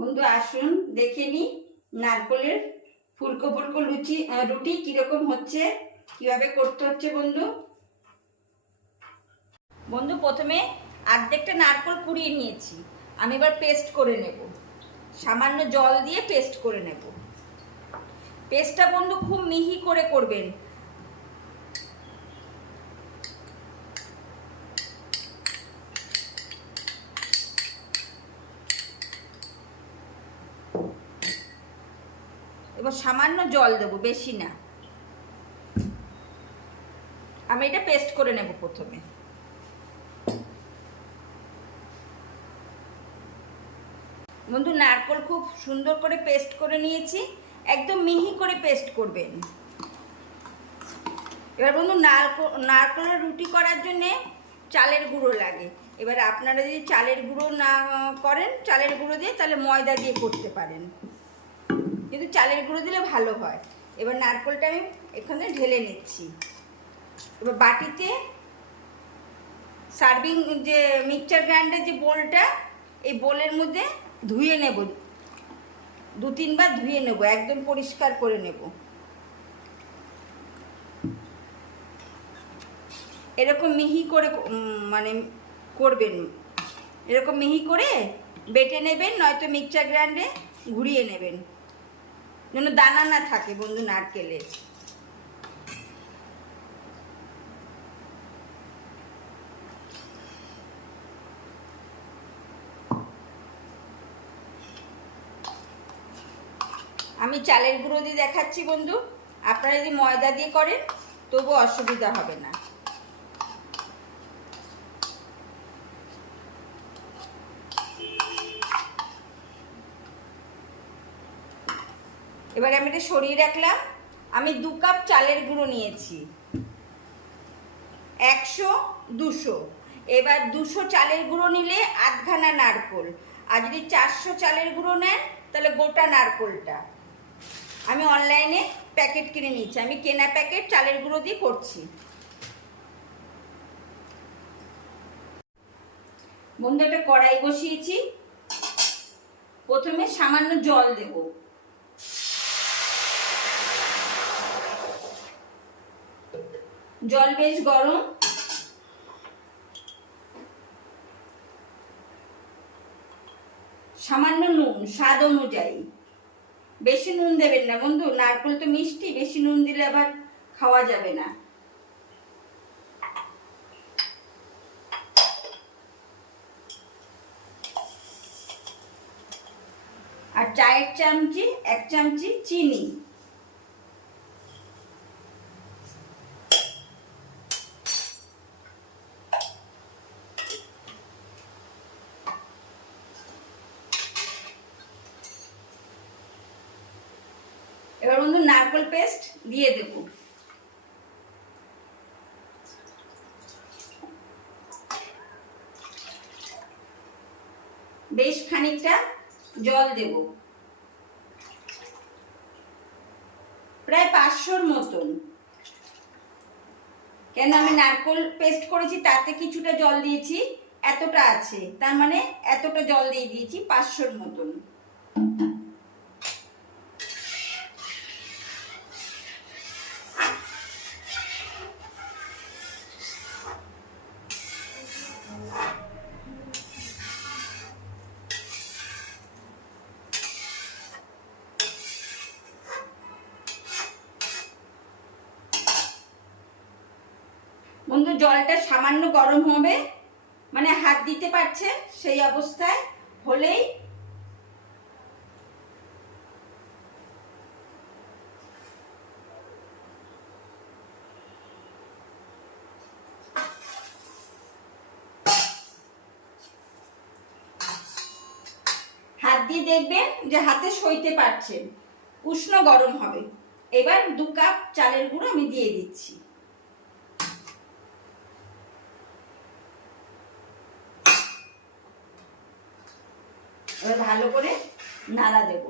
বন্ধু আসুন দেখে নি নারকলের ফুলকো ফুলকো রুটি কিরকম হচ্ছে, কিভাবে করতে হচ্ছে। বন্ধু বন্ধু প্রথমে অর্ধেকটা নারকল কুড়িয়ে নিয়েছি, আমি এবার পেস্ট করে নেব। সামান্য জল দিয়ে পেস্ট করে নেব। পেস্টটা বন্ধু খুব মিহি করে করবেন। এবার সামান্য জল দেবো, বেশি না। আমি এটা পেস্ট করে নেব প্রথমে। বন্ধু নারকল খুব সুন্দর করে পেস্ট করে নিয়েছি, একদম মিহি করে পেস্ট করবেন। এবার বন্ধু নারকলের রুটি করার জন্যে চালের গুঁড়ো লাগে। এবার আপনারা যদি চালের গুঁড়ো না করেন, চালের গুঁড়ো দিয়ে তাহলে ময়দা দিয়ে করতে পারেন, কিন্তু চালের গুঁড়ো দিলে ভালো হয়। এবার নারকলটা আমি এখানে ঢেলে নিচ্ছি। এবার বাটিতে সার্ভিং যে মিক্সচার গ্রাইন্ডার যে বোলটা, এই বোলের মধ্যে ধুয়ে নেব, 2-3 বার ধুয়ে নেব, একদম পরিষ্কার করে নেব। এরকম মিহি করে মানে করবেন, এরকম মিহি করে বেটে নেবেন, নয়তো মিক্সচার গ্রাইন্ডারে ঘুরিয়ে নেবেন, যেন দানা না থাকে বন্ধু নারকেলের। আমি চালের গুঁড়ো দিয়ে দেখাচ্ছি বন্ধু, আপনারা যদি ময়দা দিয়ে করেন তবু অসুবিধা হবে না। এবার আমি এটা সরিয়ে রাখলাম। আমি 2 কাপ চালের গুঁড়ো নিয়েছি, 100-200। এবার 200 চালের গুঁড়ো নিলে আধখানা নারকোল, আর যদি 400 চালের গুঁড়ো নেন তাহলে গোটা নারকোলটা। আমি অনলাইনে প্যাকেট কিনে নিয়েছি, আমি কেনা প্যাকেট চালের গুঁড়ো দিয়ে করছি। বন্ধু একটা কড়াই বসিয়েছি, প্রথমে সামান্য জল দেব। জল বেশ গরম। সামান্য নুন স্বাদ অনুযায়ী, বেশি নুন দেবেন না বন্ধু, নারকেল তো মিষ্টি, বেশি নুন দিলে আবার খাওয়া যাবে না। আর চায়ের চামচি 1 চামচি চিনি। এবার বন্ধু নারকেল পেস্ট দিয়ে দেব। বেশ খানিকটা জল দেব, প্রায় 500-র মতন। কেন আমি নারকেল পেস্ট করেছি, তাতে কিছুটা জল দিয়েছি, এতটা আছে, তার মানে এতটা জল দিয়ে দিয়েছি, 500-র মতন। বন্ধু জলটা সামান্য গরম হবে, মানে হাত দিতে পারছে সেই অবস্থায় হলেই হাত দিয়ে দেখবেন যে হাতে সইতে পারছেন, উষ্ণ গরম হবে। এবার 2 কাপ চালের গুঁড়ো আমি দিয়ে দিচ্ছি। এবার ভালো করে নাড়া দেব।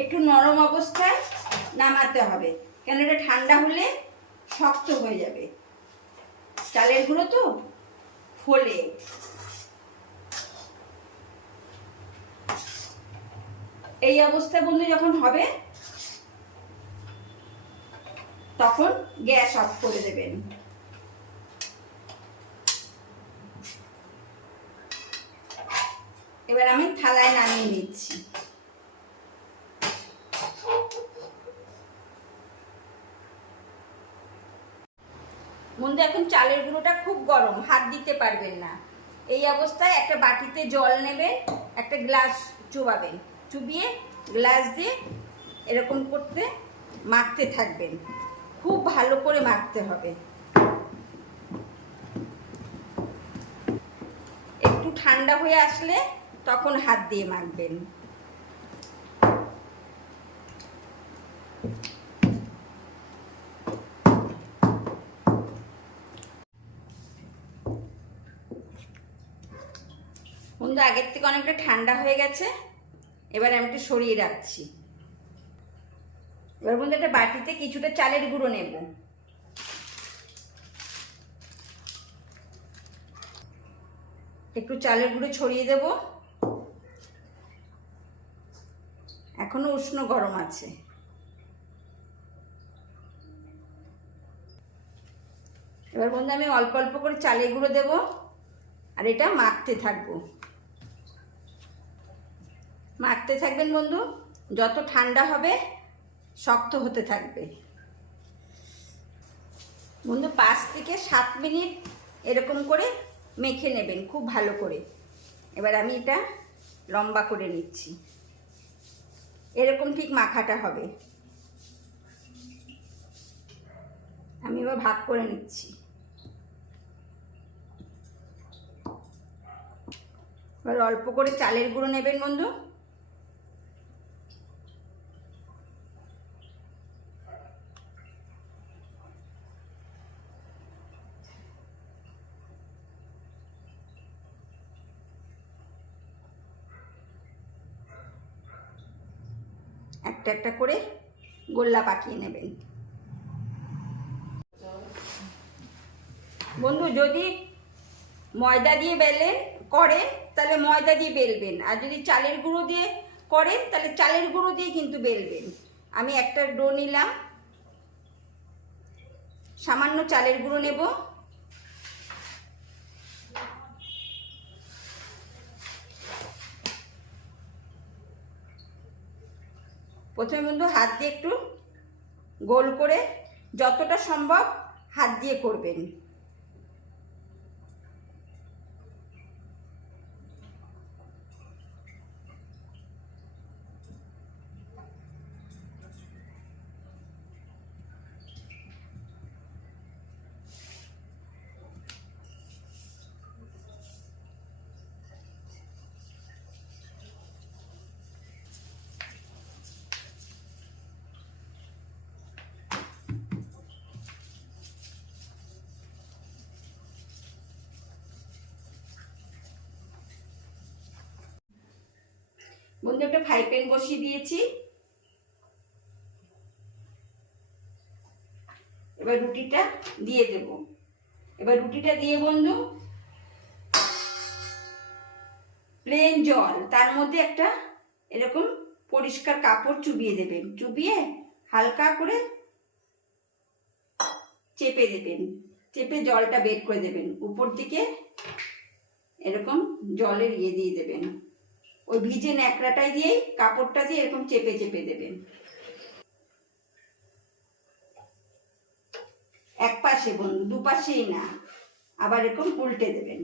একটু নরম অবস্থায় নামাতে হবে, কেন এটা ঠান্ডা হলে শক্ত হয়ে যাবে, চালের গুঁড়ো তো ফোলে। এই অবস্থায় বন্ধু যখন হবে তখন গ্যাস অফ করে দেবেন। এবার আমি থালায় নামিয়ে নিচ্ছি। বন্ধু এখন চালের গুঁড়োটা খুব গরম, হাত দিতে পারবেন না। এই অবস্থায় একটা বাটিতে জল নেবেন, একটা গ্লাস চুবাবেন, চুবিয়ে গ্লাস দিয়ে এরকম করতে মাখতে থাকবেন, খুব ভালো করে মাখতে হবে। একটু ঠান্ডা হয়ে আসলে তখন হাত দিয়ে মাখবেন। বন্ধু আগের থেকে অনেকটা ঠান্ডা হয়ে গেছে, এবার আমি একটু সরিয়ে রাখছি। এবার বন্ধু একটা বাটিতে কিছুটা চালের গুঁড়ো নেব, একটু চালের গুঁড়ো ছড়িয়ে দেব। এখনো উষ্ণ গরম আছে। এবার বন্ধু আমি অল্প অল্প করে চালের গুঁড়ো দেব আর এটা মাখতে থাকবো। মাখতে থাকবেন বন্ধু, যত ঠান্ডা হবে শক্ত হতে থাকবে। বন্ধু 5 থেকে 7 মিনিট এরকম করে মেখে নেবেন খুব ভালো করে। এবার আমি এটা লম্বা করে নিচ্ছি, এরকম ঠিক মাখাটা হবে। আমি এবার ভাগ করে নিচ্ছি। এবার অল্প করে চালের গুঁড়ো নেবেন বন্ধু, একটা একটা করে গোল্লা পাকিয়ে নেবেন। বন্ধু যদি ময়দা দিয়ে করেন তাহলে ময়দা দিয়ে বেলবেন, আর যদি চালের গুঁড়ো দিয়ে করেন তাহলে চালের গুঁড়ো দিয়ে কিন্তু বেলবেন। আমি একটা ডো নিলাম, সামান্য চালের গুঁড়ো নেব, প্রথমে বন্ধু হাত দিয়ে একটু গোল করে যতটা সম্ভব হাত দিয়ে করবেন। বন্ধু একটা ফ্রাই প্যান বসিয়ে দিয়েছি, এবার রুটিটা দিয়ে দেব। এবার রুটিটা দিয়ে বন্ধু প্লেন জল, তার মধ্যে একটা এরকম পরিষ্কার কাপড় চুবিয়ে দেবেন, চুবিয়ে হালকা করে চেপে দেবেন, চেপে জলটা বের করে দেবেন। উপর দিকে এরকম জলের দিয়ে দেবেন, ওই ভিজে ন্যাকড়াটাই দিয়েই কাপড়টা দিয়ে এরকম চেপে চেপে দেবেন। এক পাশে বন্ধু, দুপাশেই না, আবার এরকম উল্টে দেবেন।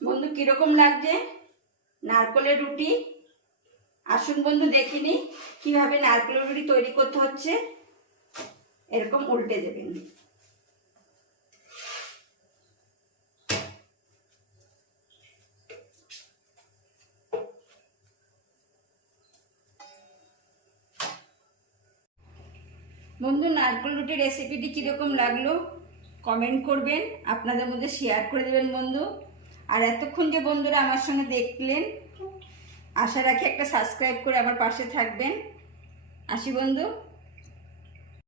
বন্ধু কিরকম লাগছে নারকেলের রুটি? আসুন বন্ধু দেখে নিই কিভাবে নারকেলের রুটি তৈরি করতে হচ্ছে। এরকম উল্টে দেবেন। বন্ধু, নারকেল রুটি রেসিপিটি কীরকম লাগলো কমেন্ট করবেন, আপনাদের মধ্যে শেয়ার করে দেবেন বন্ধু। আর এতক্ষণ যে বন্ধুরা আমার সঙ্গে দেখলেন, আশা রাখি একটা সাবস্ক্রাইব করে আমার পাশে থাকবেন। আসি বন্ধু।